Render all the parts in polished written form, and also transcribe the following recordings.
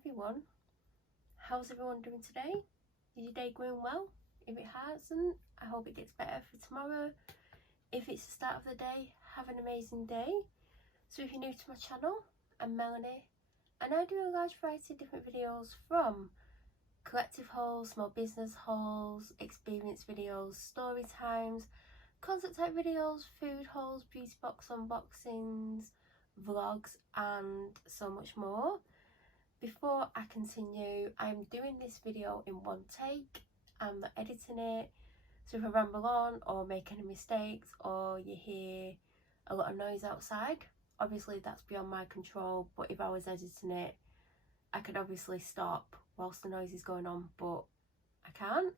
everyone. How's everyone doing today? Is your day going well? If it hasn't, I hope it gets better for tomorrow. If it's the start of the day, have an amazing day. So if you're new to my channel, I'm Melanie and I do a large variety of different videos, from collective hauls, small business hauls, experience videos, story times, concert type videos, food hauls, beauty box unboxings, vlogs and so much more. Before I continue, I'm doing this video in one take. I'm not editing it, so if I ramble on or make any mistakes or you hear a lot of noise outside, obviously that's beyond my control. But if I was editing it, I could obviously stop whilst the noise is going on, but I can't.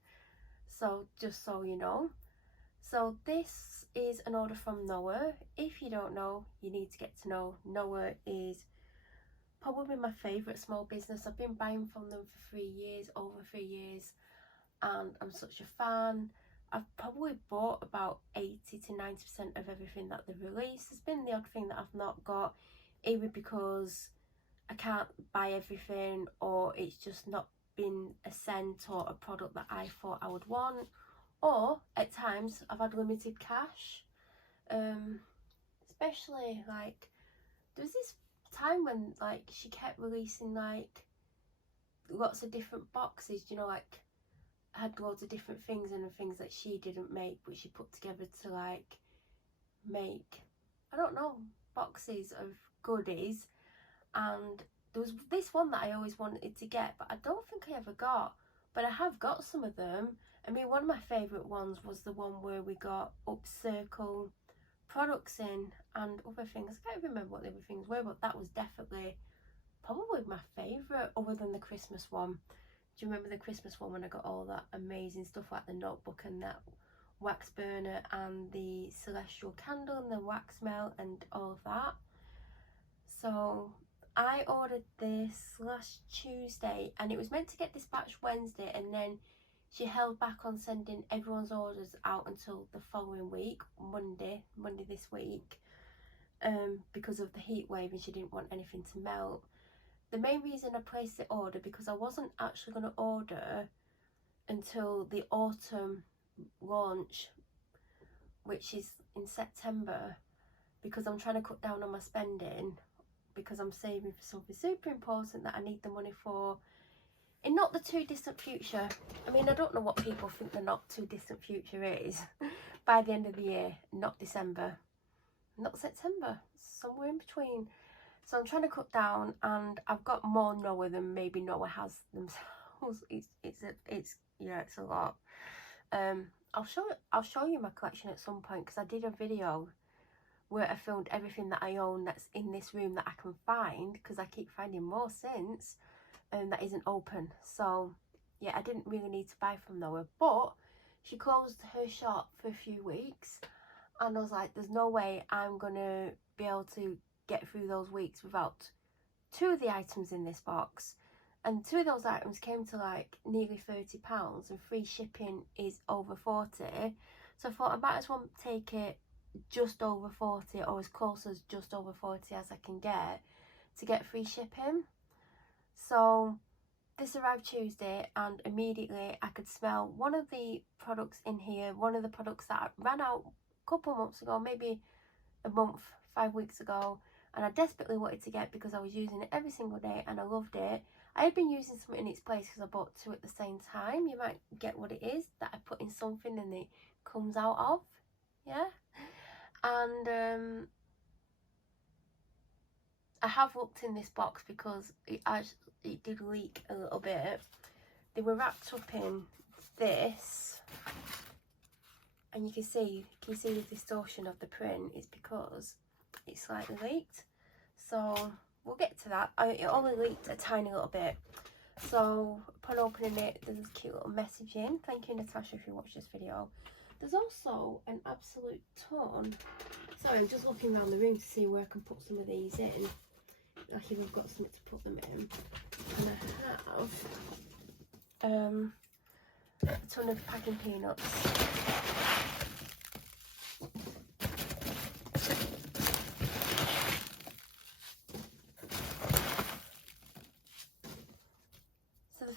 So just so you know. So this is an order from Noa. If you don't know, you need to get to know. Noa is probably my favourite small business. I've been buying from them for 3 years, over 3 years, and I'm such a fan. I've probably bought about 80 to 90% of everything that they've released. There's been the odd thing that I've not got, either because I can't buy everything or it's just not been a scent or a product that I thought I would want, or at times I've had limited cash. Especially like there was this time when like she kept releasing like lots of different boxes, you know, like had loads of different things and the things that she didn't make but she put together to like make, I don't know, boxes of goodies. And there was this one that I always wanted to get but I don't think I ever got, but I have got some of them. I mean, one of my favourite ones was the one where we got upcircle products in and other things. I can't remember what the other things were, but that was definitely probably my favourite, other than the Christmas one. Do you remember the Christmas one when I got all that amazing stuff like the notebook and that wax burner and the celestial candle and the wax melt and all of that? So I ordered this last Tuesday and it was meant to get dispatched Wednesday, and then she held back on sending everyone's orders out until the following week, Monday this week, because of the heat wave and she didn't want anything to melt. The main reason I placed the order, because I wasn't actually going to order until the autumn launch, which is in September, because I'm trying to cut down on my spending, because I'm saving for something super important that I need the money for in not the too distant future. I mean, I don't know what people think the not too distant future is. By the end of the year, not December, not September, somewhere in between. So I'm trying to cut down, and I've got more Noa than maybe Noa has themselves. It's a lot. I'll show you my collection at some point, because I did a video where I filmed everything that I own that's in this room that I can find, because I keep finding more since, that isn't open. So yeah, I didn't really need to buy from Noa, but she closed her shop for a few weeks and I was like, there's no way I'm gonna be able to get through those weeks without 2 of the items in this box. And 2 of those items came to like nearly £30, and free shipping is over 40. So I thought I might as well take it just over 40, or as close as just over 40 as I can get, to get free shipping. So this arrived Tuesday and immediately I could smell one of the products in here, one of the products that I ran out a couple months ago, maybe a month, 5 weeks ago, and I desperately wanted to get because I was using it every single day and I loved it. I had been using something in its place because I bought 2 at the same time. You might get what it is that I put in something and it comes out of, yeah. And I have looked in this box because it did leak a little bit. They were wrapped up in this, and you can see the distortion of the print is because it slightly leaked. So we'll get to that. It only leaked a tiny little bit. So upon opening it, there's this cute little message in. Thank you, Natasha, if you watched this video. There's also an absolute ton. Sorry, I'm just looking around the room to see where I can put some of these in. I think I've got something to put them in. And I have a ton of packing peanuts.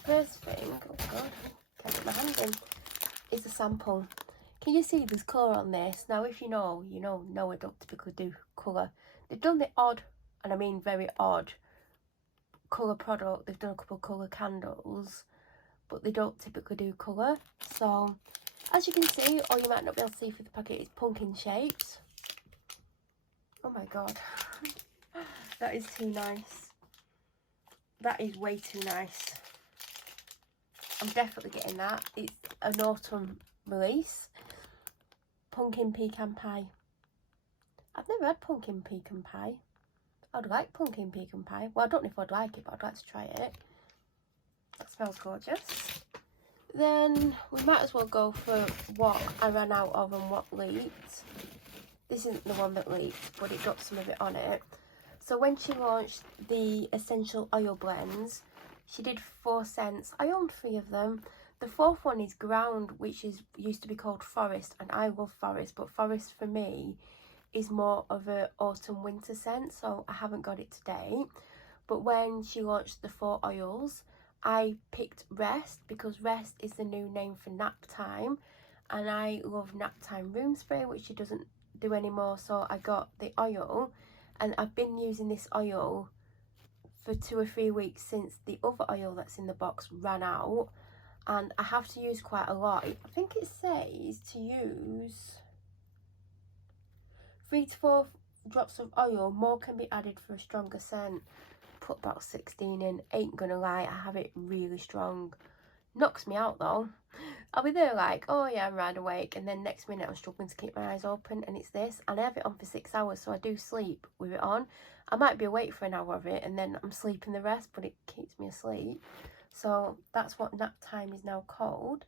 first thing, oh god, can't get my hand in, is a sample. Can you see there's colour on this? Now if you know, you know I don't typically do colour. They've done the odd, and I mean very odd, colour product. They've done a couple of colour candles, but they don't typically do colour. So as you can see, or you might not be able to see through the packet, it's pumpkin shaped. Oh my god, that is too nice. That is way too nice. I'm definitely getting that. It's an autumn release. Pumpkin pecan pie. I've never had pumpkin pecan pie. I'd like pumpkin pecan pie. Well, I don't know if I'd like it, but I'd like to try it. That smells gorgeous. Then we might as well go for what I ran out of and what leaked. This isn't the one that leaked, but it got some of it on it. So when she launched the essential oil blends, she did 4 scents. I own 3 of them. The 4th one is Ground, which used to be called Forest, and I love Forest, but Forest for me is more of a autumn winter scent, so I haven't got it today. But when she launched the 4 oils, I picked Rest, because Rest is the new name for nap time, and I love nap time room spray, which she doesn't do anymore. So I got the oil, and I've been using this oil for 2 or 3 weeks since the other oil that's in the box ran out, and I have to use quite a lot. I think it says to use 3 to 4 drops of oil. More can be added for a stronger scent. Put about 16 in. Ain't gonna lie, I have it really strong. Knocks me out though. I'll be there like, oh yeah, I'm wide awake, and then next minute I'm struggling to keep my eyes open, and it's this. And I have it on for 6 hours, so I do sleep with it on. I might be awake for an hour of it, and then I'm sleeping the rest, but it keeps me asleep. So that's what nap time is now called.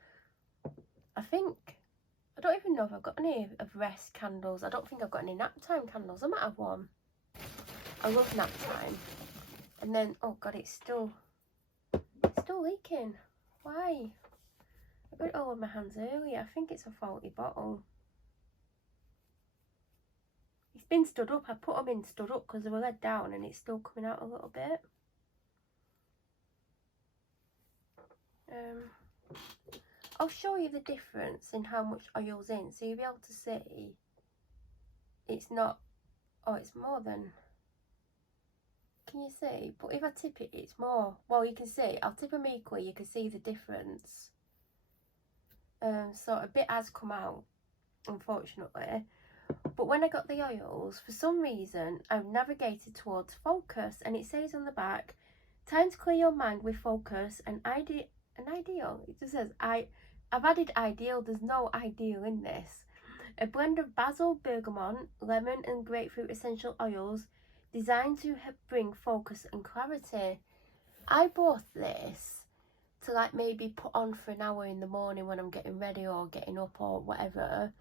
I don't even know if I've got any of Rest candles. I don't think I've got any nap time candles. I might have one. I love nap time. And then, oh god, it's still leaking. Why? I got it all in my hands earlier. I think it's a faulty bottle. It's been stood up. I put them in stood up because they were let down, and it's still coming out a little bit. I'll show you the difference in how much oil's in, so you'll be able to see. It's not, oh, it's more than, can you see? But if I tip it, it's more. Well, you can see, I'll tip them equally, you can see the difference. So a bit has come out, unfortunately. But when I got the oils, for some reason, I've navigated towards focus, and it says on the back, time to clear your mind with focus and ideal. It just says, I've added ideal. There's no ideal in this. A blend of basil, bergamot, lemon and grapefruit essential oils designed to bring focus and clarity. I bought this to like maybe put on for an hour in the morning when I'm getting ready or getting up or whatever,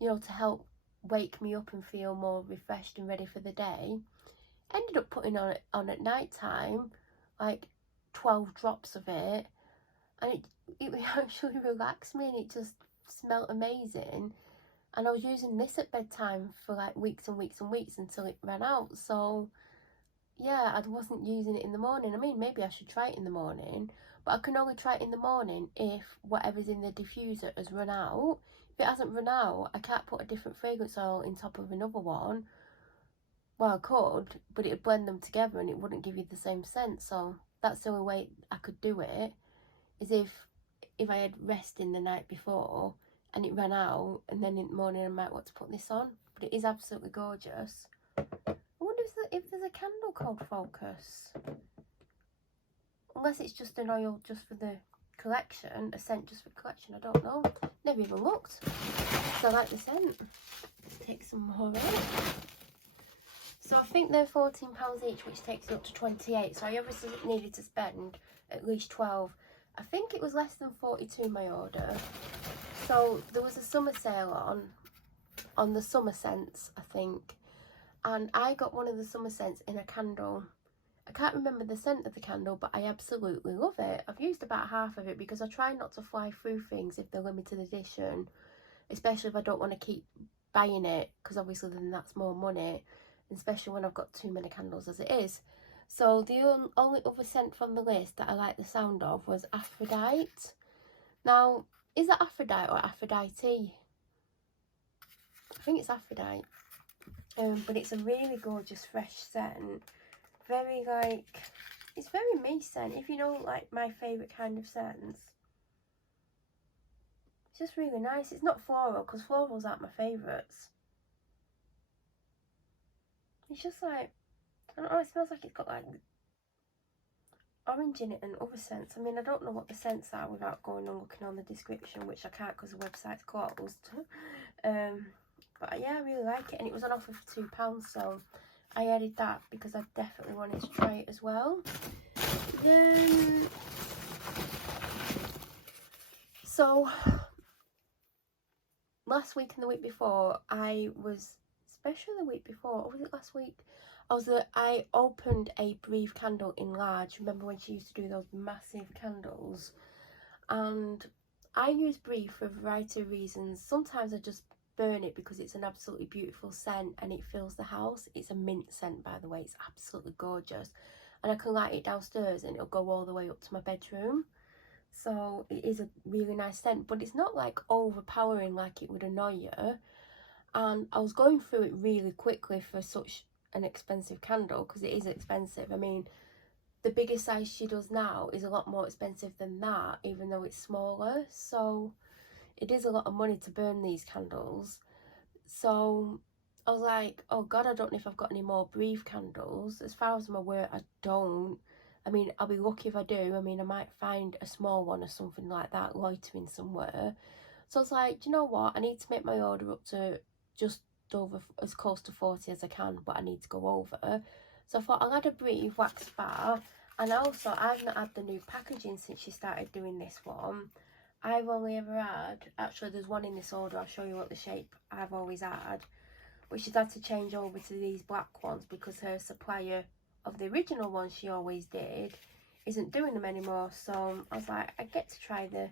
you know, to help wake me up and feel more refreshed and ready for the day. Ended up putting on at night time, like 12 drops of it, and it actually relaxed me, and it just smelled amazing. And I was using this at bedtime for like weeks and weeks and weeks until it ran out. So yeah, I wasn't using it in the morning. I mean, maybe I should try it in the morning, but I can only try it in the morning if whatever's in the diffuser has run out. If it hasn't run out, I can't put a different fragrance oil in top of another one. Well, I could, but it would blend them together and it wouldn't give you the same scent. So that's the only way I could do it, is if I had Rest in the night before and it ran out, and then in the morning I might want to put this on. But it is absolutely gorgeous. I wonder if there's a candle called Focus. Unless it's just an oil just for the collection, a scent just for collection, I don't know. Never even looked. So I like the scent. Let's take some more out. So I think they're £14 each, which takes it up to 28. So I obviously needed to spend at least 12. I think it was less than 42 my order. So there was a summer sale on the summer scents, I think. And I got one of the summer scents in a candle. I can't remember the scent of the candle, but I absolutely love it. I've used about half of it because I try not to fly through things if they're limited edition, especially if I don't want to keep buying it, because obviously then that's more money, especially when I've got too many candles as it is. So the only other scent from the list that I like the sound of was Aphrodite. Now, is it Aphrodite or Aphrodite? I think it's Aphrodite. But it's a really gorgeous fresh scent. Very like, it's very me scent. If you know like my favourite kind of scents. It's just really nice. It's not floral because florals aren't my favourites. It's just like, I don't know, it smells like it's got like orange in it and other scents. I mean, I don't know what the scents are without going and looking on the description, which I can't because the website's closed. But yeah, I really like it, and it was on offer for £2, so I added that because I definitely wanted to try it as well. Then, so last week and the week before, especially the week before, or was it last week? I opened a Breathe candle in large. Remember when she used to do those massive candles? And I use Breathe for a variety of reasons. Sometimes I just burn it because it's an absolutely beautiful scent and it fills the house. It's a mint scent, by the way. It's absolutely gorgeous. And I can light it downstairs and it'll go all the way up to my bedroom. So it is a really nice scent, but it's not like overpowering like it would annoy you. And I was going through it really quickly for such an expensive candle, because it is expensive. I mean, the biggest size she does now is a lot more expensive than that, even though it's smaller. So it is a lot of money to burn these candles. So I was like, oh God, I don't know if I've got any more Breathe candles. As far as I'm aware, I don't. I mean, I'll be lucky if I do. I mean, I might find a small one or something like that loitering somewhere. So I was like, do you know what? I need to make my order up to just over as close to 40 as I can, but I need to go over. So I thought I'll add a Breathe wax bar. And also, I've not had the new packaging since she started doing this one. I've only ever had, actually there's one in this order, I'll show you what the shape I've always had. But she's had to change over to these black ones because her supplier of the original ones she always did isn't doing them anymore. So I was like, I get to try the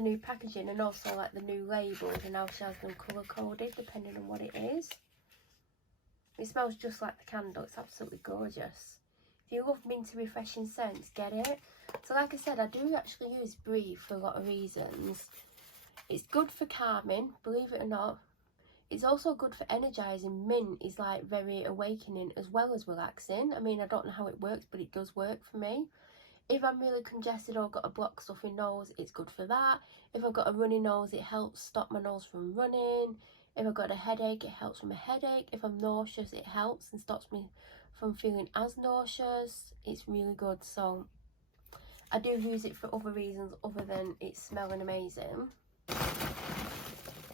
new packaging, and also like the new labels, and how she has them colour coded depending on what it is. It smells just like the candle. It's absolutely gorgeous. If you love minty refreshing scents, get it. So like I said, I do actually use Breathe for a lot of reasons. It's good for calming, believe it or not. It's also good for energising. Mint is like very awakening as well as relaxing. I mean, I don't know how it works, but it does work for me. If I'm really congested or got a blocked stuffy nose, it's good for that. If I've got a runny nose, it helps stop my nose from running. If I've got a headache, it helps with my headache. If I'm nauseous, it helps and stops me from feeling as nauseous. It's really good. So I do use it for other reasons other than it smelling amazing.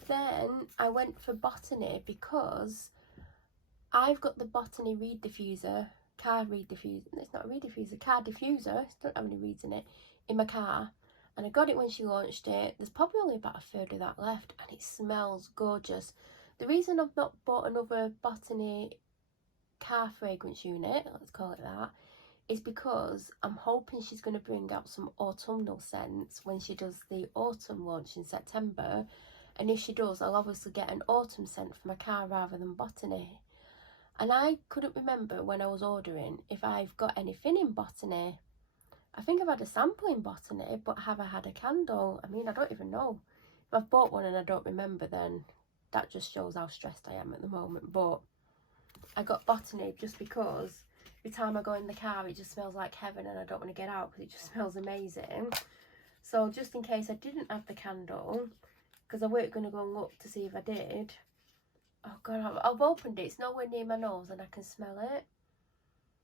Then I went for Botany because I've got the Botany reed diffuser, car reed diffuser. It's not a reed diffuser, car diffuser. It don't have any reeds in it, in my car. And I got it when she launched it. There's probably only about a third of that left, and it smells gorgeous. The reason I've not bought another Botany car fragrance unit, let's call it that, is because I'm hoping she's going to bring out some autumnal scents when she does the autumn launch in September. And if she does, I'll obviously get an autumn scent for my car rather than Botany. And I couldn't remember when I was ordering if I've got anything in Botany. I think I've had a sample in Botany, but have I had a candle? I mean, I don't even know. If I've bought one and I don't remember, then that just shows how stressed I am at the moment. But I got Botany just because every time I go in the car, it just smells like heaven, and I don't want to get out because it just smells amazing. So just in case I didn't have the candle, because I weren't going to go and look to see if I did. Oh God, I've opened it. It's nowhere near my nose and I can smell it.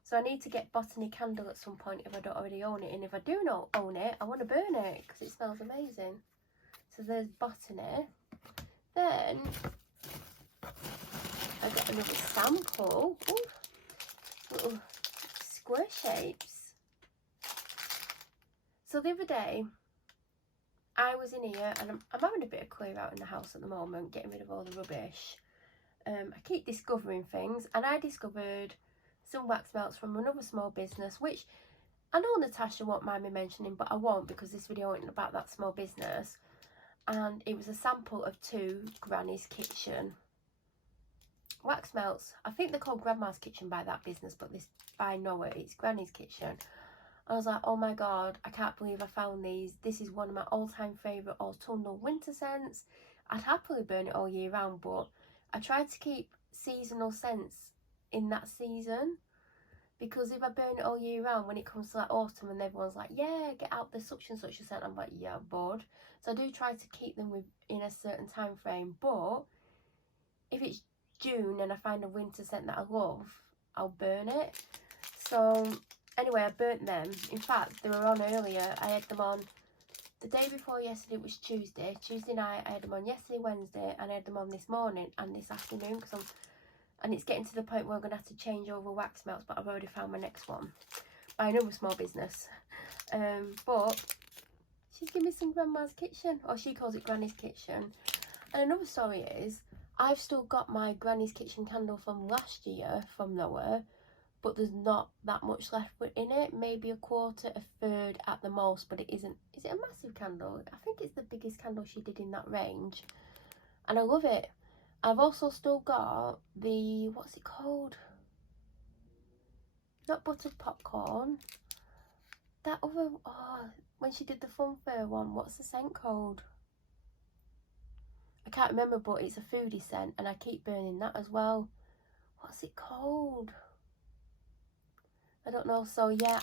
So I need to get Botany candle at some point if I don't already own it. And if I do not own it, I want to burn it because it smells amazing. So there's Botany. Then I got another sample. Ooh, little square shapes. So the other day, I was in here and I'm having a bit of clear out in the house at the moment, getting rid of all the rubbish. I keep discovering things, and I discovered some wax melts from another small business, which I know Natasha won't mind me mentioning, but I won't because this video isn't about that small business. And it was a sample of 2 Granny's Kitchen wax melts. I think they're called Grandma's Kitchen by that business, but this by Noah, it's Granny's Kitchen. I was like, oh my god, I can't believe I found these. This is one of my all-time favourite autumnal winter scents. I'd happily burn it all year round, but I tried to keep seasonal scents in that season, because if I burn it all year round, when it comes to like autumn and everyone's like, yeah, get out the such and such a scent, I'm like, yeah, I'm bored. So I do try to keep them in a certain time frame, but if it's June and I find a winter scent that I love, I'll burn it. So anyway, I burnt them. In fact, they were on earlier. I had them on the day before yesterday, which was Tuesday. Tuesday night, I had them on yesterday, Wednesday, and I had them on this morning and this afternoon. And it's getting to the point where I'm going to have to change over wax melts, but I've already found my next one by another small business. But she's given me some Grandma's Kitchen, or she calls it Granny's Kitchen. And another story is, I've still got my Granny's Kitchen candle from last year from Noah, but there's not that much left in it. Maybe a quarter, a third at the most, but it isn't. Is it a massive candle? I think it's the biggest candle she did in that range. And I love it. I've also still got the, what's it called? Not buttered popcorn. That other, oh, when she did the fun fair one, what's the scent called? I can't remember, but it's a foodie scent and I keep burning that as well. What's it called? I don't know. So yeah,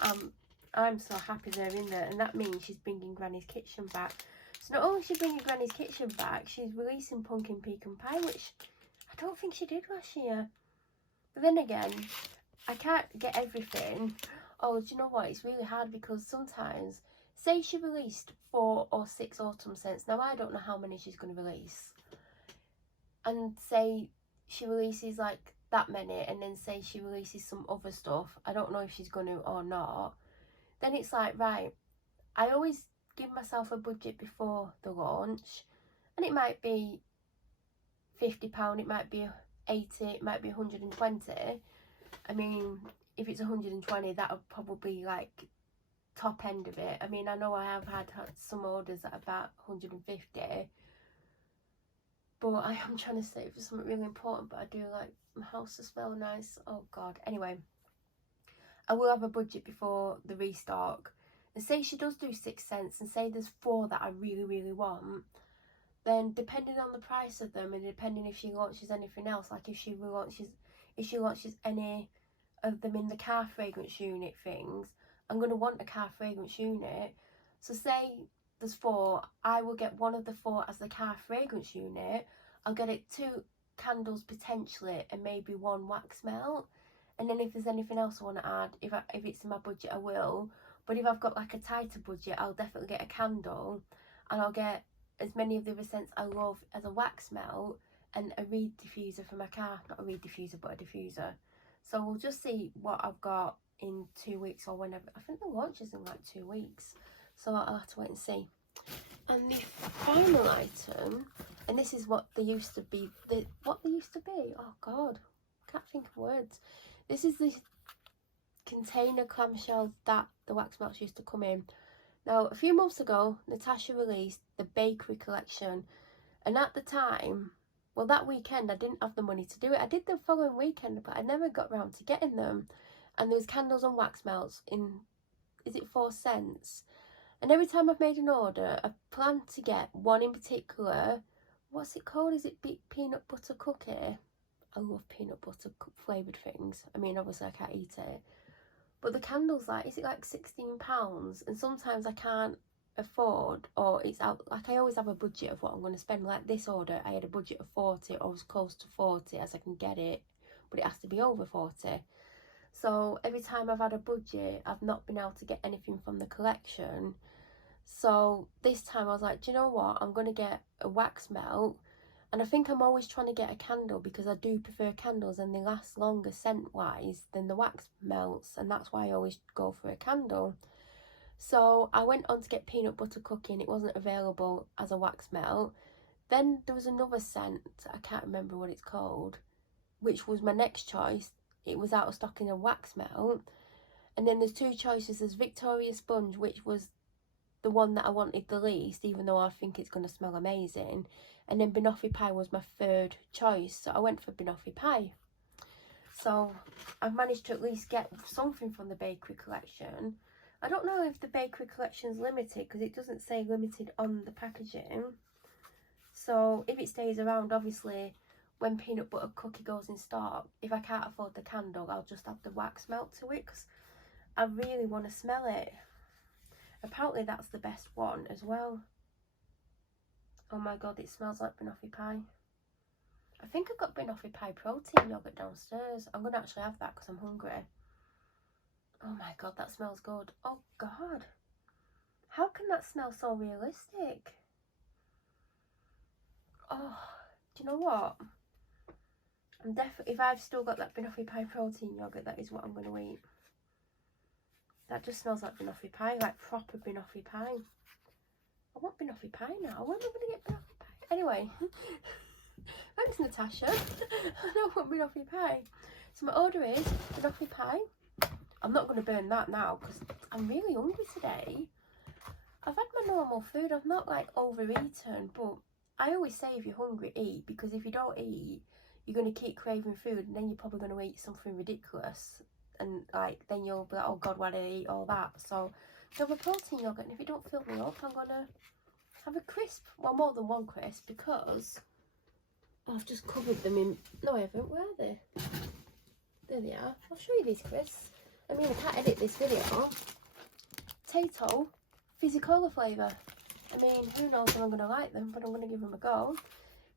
I'm so happy they're in there, and that means she's bringing Granny's Kitchen back. So not only is she bringing Granny's Kitchen back, she's releasing Pumpkin Pecan Pie, which I don't think she did last year. But then again, I can't get everything. Oh, do you know what? It's really hard because sometimes, say she released 4 or 6 autumn scents. Now, I don't know how many she's going to release. And say she releases like that many, and then say she releases some other stuff. I don't know if she's going to or not. Then it's like, right, I always give myself a budget before the launch. And it might be £50, it might be 80, it might be 120. I mean, if it's 120, that would probably like top end of it. I mean, I know I have had some orders that are about 150, but I am trying to save for something really important. But I do like my house to smell nice. Oh god. Anyway, I will have a budget before the restock, and say she does do 6 scents, and say there's 4 that I really want, then depending on the price of them, and depending if she launches anything else, like if she launches any of them in the car fragrance unit things, I'm going to want a car fragrance unit. So say there's 4, I will get one of the 4 as the car fragrance unit. I'll get it 2 candles potentially, and maybe 1 wax melt. And then if there's anything else I want to add, if it's in my budget, I will. But if I've got like a tighter budget, I'll definitely get a candle, and I'll get as many of the other scents I love as a wax melt, and a reed diffuser for my car. Not a reed diffuser, but a diffuser. So we'll just see what I've got in 2 weeks or whenever. I think the launch is in like 2 weeks. So I'll have to wait and see. And the final item, and this is what they used to be. Oh god, I can't think of words. This is the container clamshell that the wax melts used to come in. Now, a few months ago, Natasha released the bakery collection, and at the time, well, that weekend I didn't have the money to do it. I did the following weekend, but I never got around to getting them. And there was candles and wax melts in, is it 4 cents? And every time I've made an order, I plan to get one in particular. What's it called? Is it peanut butter cookie? I love peanut butter flavoured things. I mean, obviously I can't eat it. But the candle's like, is it like £16? And sometimes I can't afford, or it's out, like I always have a budget of what I'm going to spend. Like this order, I had a budget of 40, or as close to 40 as I can get it, but it has to be over 40. So every time I've had a budget, I've not been able to get anything from the collection. So this time I was like, do you know what, I'm going to get a wax melt. And I think I'm always trying to get a candle because I do prefer candles, and they last longer scent wise than the wax melts, and that's why I always go for a candle. So I went on to get peanut butter cookie, and it wasn't available as a wax melt. Then there was another scent, I can't remember what it's called, which was my next choice. It was out of stock in a wax melt. And then there's 2 choices. There's Victoria Sponge, which was the one that I wanted the least, even though I think it's going to smell amazing. And then banoffee pie was my third choice, so I went for banoffee pie. So I've managed to at least get something from the bakery collection. I don't know if the bakery collection is limited, because it doesn't say limited on the packaging. So if it stays around, obviously, when peanut butter cookie goes in stock, if I can't afford the candle, I'll just have the wax melt to it, because I really want to smell it. Apparently that's the best one as well. Oh my god, it smells like banoffee pie. I think I've got banoffee pie protein yogurt downstairs. I'm going to actually have that because I'm hungry. Oh my god, that smells good. Oh god. How can that smell so realistic? Oh, do you know what? I'm definitely, if I've still got that banoffee pie protein yogurt, that is what I'm going to eat. That just smells like banoffee pie, like proper banoffee pie. I want banoffee pie now. When am I going to get banoffee pie? Anyway, thanks Natasha. I don't want banoffee pie. So my order is banoffee pie. I'm not going to burn that now because I'm really hungry today. I've had my normal food. I've not like overeaten, but I always say if you're hungry, eat, because if you don't eat, you're going to keep craving food, and then you're probably going to eat something ridiculous, and like then you'll be like, oh god, why did I eat all that? So have a protein yogurt, and if you don't fill me up, I'm going to have a crisp. Well, more than one crisp, because I've just covered them in, no I haven't, where are they? There they are. I'll show you these crisps. I mean, I can't edit this video. Potato fizzy cola flavour. I mean, who knows if I'm going to like them, but I'm going to give them a go.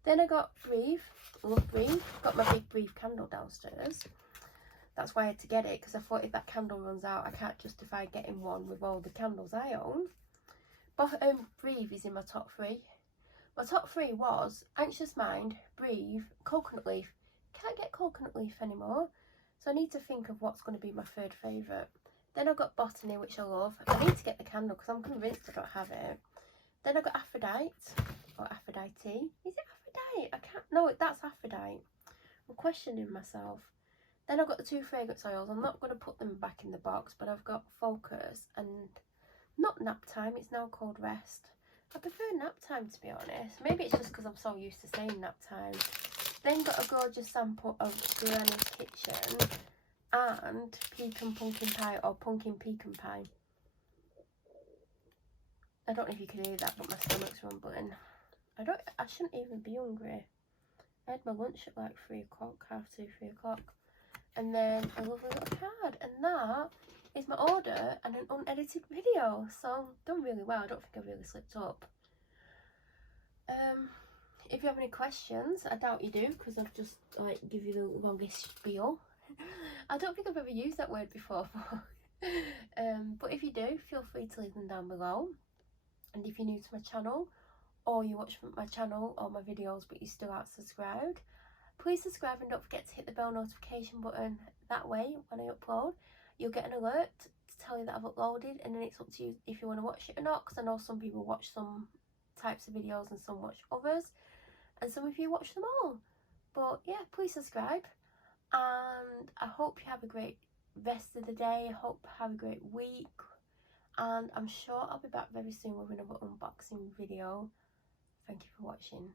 Then I got Breathe. I love Breathe. Got my big Breathe candle downstairs. That's why I had to get it, because I thought if that candle runs out, I can't justify getting one with all the candles I own. But Breathe is in my top 3. My top 3 was Anxious Mind, Breathe, Coconut Leaf. Can't get Coconut Leaf anymore, so I need to think of what's going to be my third favourite. Then I got Botany, which I love. I need to get the candle because I'm convinced I don't have it. Then I got Aphrodite, or Aphrodite. Is it Aphrodite? I can't, no, that's Aphrodite. I'm questioning myself. Then I've got the 2 fragrance oils. I'm not going to put them back in the box, but I've got Focus and not Nap Time. It's now called Rest. I prefer Nap Time, to be honest. Maybe it's just because I'm so used to saying Nap Time. Then got a gorgeous sample of Granny's Kitchen and Pecan Pumpkin Pie, or Pumpkin Pecan Pie. I don't know if you can hear that, but my stomach's rumbling. I shouldn't even be hungry. I had my lunch at like 3 o'clock, half 2, 3 o'clock. And then a lovely little card. And that is my order and an unedited video. So I've done really well. I don't think I've really slipped up. If you have any questions, I doubt you do, because I've just like give you the longest spiel. I don't think I've ever used that word before. But if you do, feel free to leave them down below. And if you're new to my channel, or you watch my channel or my videos but you still aren't subscribed, please subscribe and don't forget to hit the bell notification button. That way, when I upload, you'll get an alert to tell you that I've uploaded, and then it's up to you if you want to watch it or not, because I know some people watch some types of videos and some watch others, and some of you watch them all. But yeah, please subscribe, and I hope you have a great rest of the day. I hope you have a great week, and I'm sure I'll be back very soon with another unboxing video. Thank you for watching.